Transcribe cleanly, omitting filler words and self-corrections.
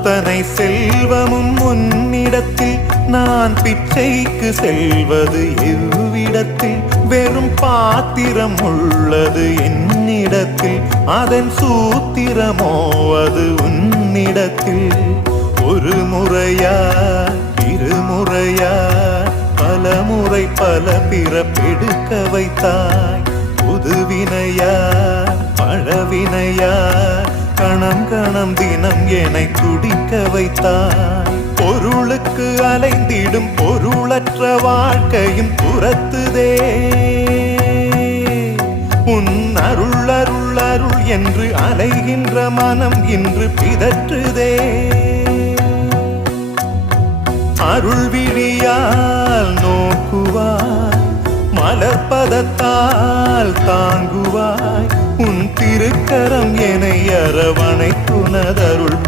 அத்தனை செல்வமும் உன்னிடத்தில் நான் பிச்சைக்கு செல்வது எவ்விடத்தில் வெறும் பாத்திரம் உள்ளது என்னிடத்தில் அதன் சூத்திரமோ அது உன்னிடத்தில் ஒரு முறையா இருமுறையா பல முறை பல பிறப்பெடுக்க வைத்தாய் புதுவினையா பழவினையா கணம் கணம் தினம் என்னை துடிக்க வைத்தாய் பொருளுக்கு அலைந்திடும் பொருளற்ற வாழ்க்கையும் புறத்துதே உன் அருள் அருள் அருள் என்று அலைகின்ற மனம் இன்று பிதற்றுதே அருள் விழியால் நோக்குவாய் மலர்பதத்தால் தாங்குவாய் உன் திருக்கரம் என்னை அரவணைத்துனதருள்